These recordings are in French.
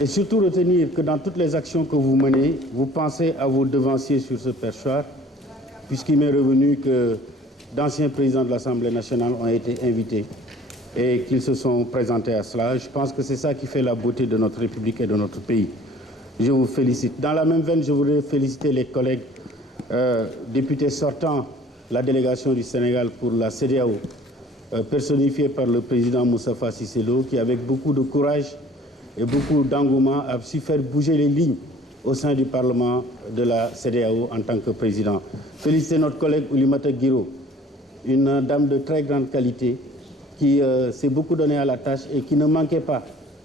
Et surtout retenir que dans toutes les actions que vous menez, vous pensez à vos devanciers sur ce perchoir, puisqu'il m'est revenu que d'anciens présidents de l'Assemblée nationale ont été invités et qu'ils se sont présentés à cela. Je pense que c'est ça qui fait la beauté de notre République et de notre pays. Je vous félicite. Dans la même veine, je voudrais féliciter les collègues députés sortants, la délégation du Sénégal pour la CEDEAO, personnifiée par le président Moustapha Cissé Lo, qui avec beaucoup de courage et beaucoup d'engouement a su faire bouger les lignes au sein du Parlement de la CEDEAO en tant que président. Féliciter notre collègue Oulimata Guiro, une dame de très grande qualité qui s'est beaucoup donnée à la tâche et qui ne manquait pas,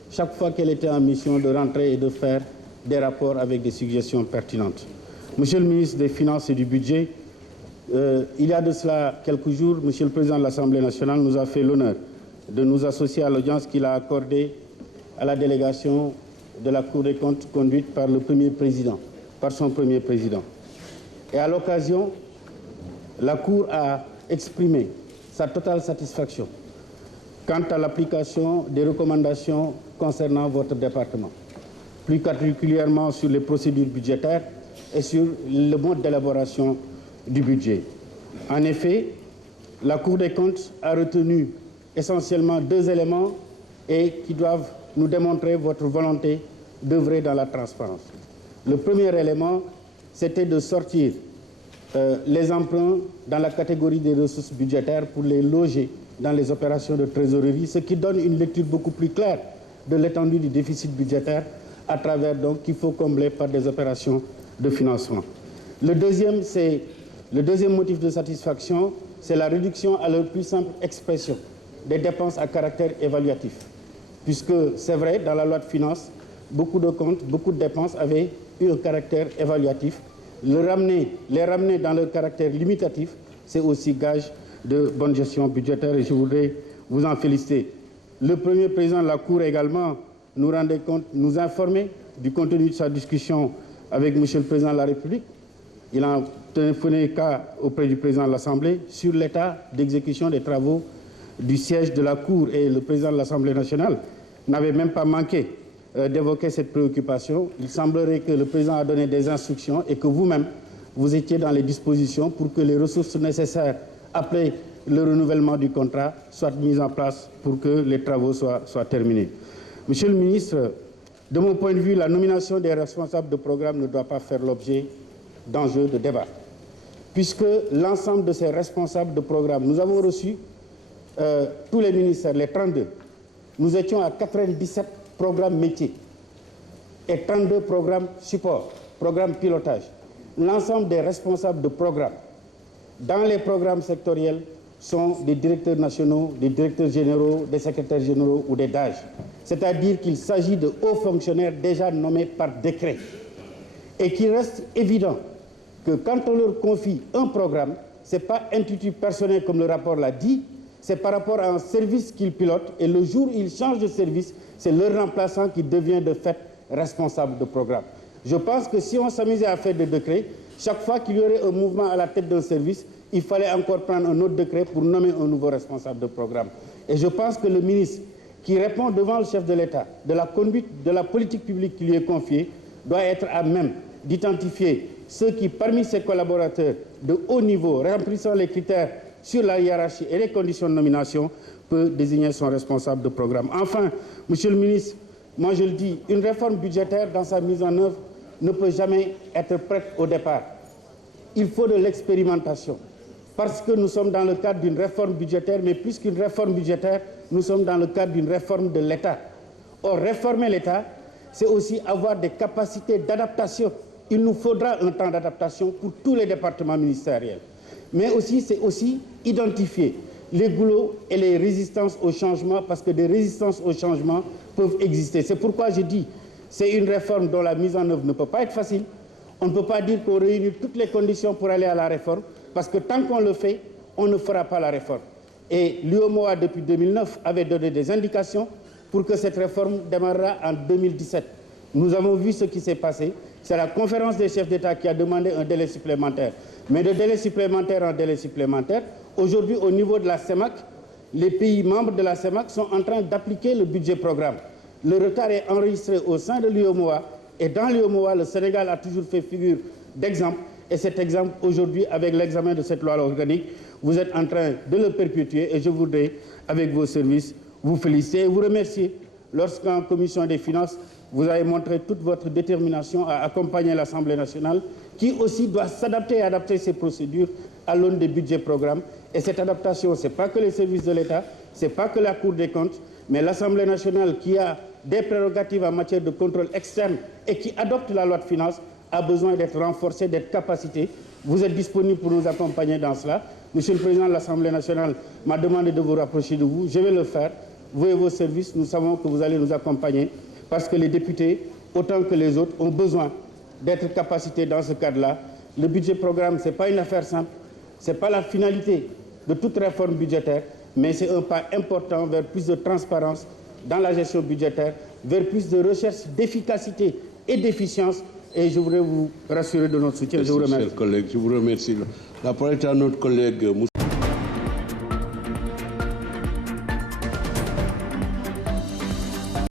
chaque fois qu'elle était en mission, de rentrer et de faire des rapports avec des suggestions pertinentes. Monsieur le ministre des Finances et du Budget, il y a de cela quelques jours, Monsieur le Président de l'Assemblée nationale nous a fait l'honneur de nous associer à l'audience qu'il a accordée à la délégation de la Cour des comptes conduite par le premier président, par son premier président. Et à l'occasion, la Cour a exprimé sa totale satisfaction quant à l'application des recommandations concernant votre département, plus particulièrement sur les procédures budgétaires et sur le mode d'élaboration du budget. En effet, la Cour des comptes a retenu essentiellement deux éléments et qui doivent nous démontrer votre volonté d'œuvrer dans la transparence. Le premier élément, c'était de sortir les emprunts dans la catégorie des ressources budgétaires pour les loger dans les opérations de trésorerie, ce qui donne une lecture beaucoup plus claire de l'étendue du déficit budgétaire à travers donc qu'il faut combler par des opérations de financement. Le deuxième motif de satisfaction, c'est la réduction à leur plus simple expression des dépenses à caractère évaluatif. Puisque c'est vrai, dans la loi de finances, beaucoup de comptes, beaucoup de dépenses avaient eu un caractère évaluatif. Les ramener dans leur caractère limitatif, c'est aussi gage de bonne gestion budgétaire et je voudrais vous en féliciter. Le premier président de la Cour également nous rendait compte, nous informait du contenu de sa discussion avec M. le Président de la République. Il en tenait cas auprès du Président de l'Assemblée sur l'état d'exécution des travaux du siège de la Cour et le Président de l'Assemblée nationale n'avait même pas manqué d'évoquer cette préoccupation. Il semblerait que le Président a donné des instructions et que vous-même, vous étiez dans les dispositions pour que les ressources nécessaires après le renouvellement du contrat soient mises en place pour que les travaux soient terminés. Monsieur le ministre, de mon point de vue, la nomination des responsables de programme ne doit pas faire l'objet d'enjeux de débat, puisque l'ensemble de ces responsables de programme, nous avons reçu tous les ministères, les 32, nous étions à 97 programmes métiers et 32 programmes support, programmes pilotage. L'ensemble des responsables de programme dans les programmes sectoriels sont des directeurs nationaux, des directeurs généraux, des secrétaires généraux ou des DAGE. C'est-à-dire qu'il s'agit de hauts fonctionnaires déjà nommés par décret. Et qu'il reste évident que quand on leur confie un programme, ce n'est pas intitut personnel comme le rapport l'a dit, c'est par rapport à un service qu'ils pilotent et le jour où ils changent de service, c'est leur remplaçant qui devient de fait responsable de programme. Je pense que si on s'amusait à faire des décrets, chaque fois qu'il y aurait un mouvement à la tête d'un service, il fallait encore prendre un autre décret pour nommer un nouveau responsable de programme. Et je pense que le ministre qui répond devant le chef de l'État de la conduite de la politique publique qui lui est confiée doit être à même d'identifier ceux qui, parmi ses collaborateurs de haut niveau, remplissant les critères sur la hiérarchie et les conditions de nomination, peut désigner son responsable de programme. Enfin, Monsieur le ministre, moi je le dis, une réforme budgétaire dans sa mise en œuvre ne peut jamais être prête au départ. Il faut de l'expérimentation, parce que nous sommes dans le cadre d'une réforme budgétaire, mais plus qu'une réforme budgétaire, nous sommes dans le cadre d'une réforme de l'État. Or, réformer l'État, c'est aussi avoir des capacités d'adaptation. Il nous faudra un temps d'adaptation pour tous les départements ministériels. Mais aussi, c'est aussi identifier les goulots et les résistances au changement, parce que des résistances au changement peuvent exister. C'est pourquoi je dis, c'est une réforme dont la mise en œuvre ne peut pas être facile. On ne peut pas dire qu'on réunit toutes les conditions pour aller à la réforme, parce que tant qu'on le fait, on ne fera pas la réforme. Et l'UEMOA, depuis 2009, avait donné des indications pour que cette réforme démarrera en 2017. Nous avons vu ce qui s'est passé. C'est la conférence des chefs d'État qui a demandé un délai supplémentaire. Mais de délai supplémentaire en délai supplémentaire, aujourd'hui, au niveau de la CEMAC, les pays membres de la CEMAC sont en train d'appliquer le budget programme. Le retard est enregistré au sein de l'UEMOA et dans l'UEMOA, le Sénégal a toujours fait figure d'exemple. Et cet exemple, aujourd'hui, avec l'examen de cette loi organique, vous êtes en train de le perpétuer et je voudrais, avec vos services, vous féliciter et vous remercier. Lorsqu'en commission des finances, vous avez montré toute votre détermination à accompagner l'Assemblée nationale, qui aussi doit s'adapter et adapter ses procédures à l'aune des budgets programmes. Et cette adaptation, ce n'est pas que les services de l'État, ce n'est pas que la Cour des comptes, mais l'Assemblée nationale qui a des prérogatives en matière de contrôle externe et qui adopte la loi de finances a besoin d'être renforcée, d'être capacitée. Vous êtes disponible pour nous accompagner dans cela. Monsieur le Président de l'Assemblée nationale m'a demandé de vous rapprocher de vous. Je vais le faire. Vous et vos services, nous savons que vous allez nous accompagner parce que les députés, autant que les autres, ont besoin d'être capacités dans ce cadre-là. Le budget programme, ce n'est pas une affaire simple, ce n'est pas la finalité de toute réforme budgétaire, mais c'est un pas important vers plus de transparence dans la gestion budgétaire, vers plus de recherche d'efficacité et d'efficience. Et je voudrais vous rassurer de notre soutien. Merci, je vous remercie. Chers collègues, je vous remercie. La parole est à notre collègue Moussa.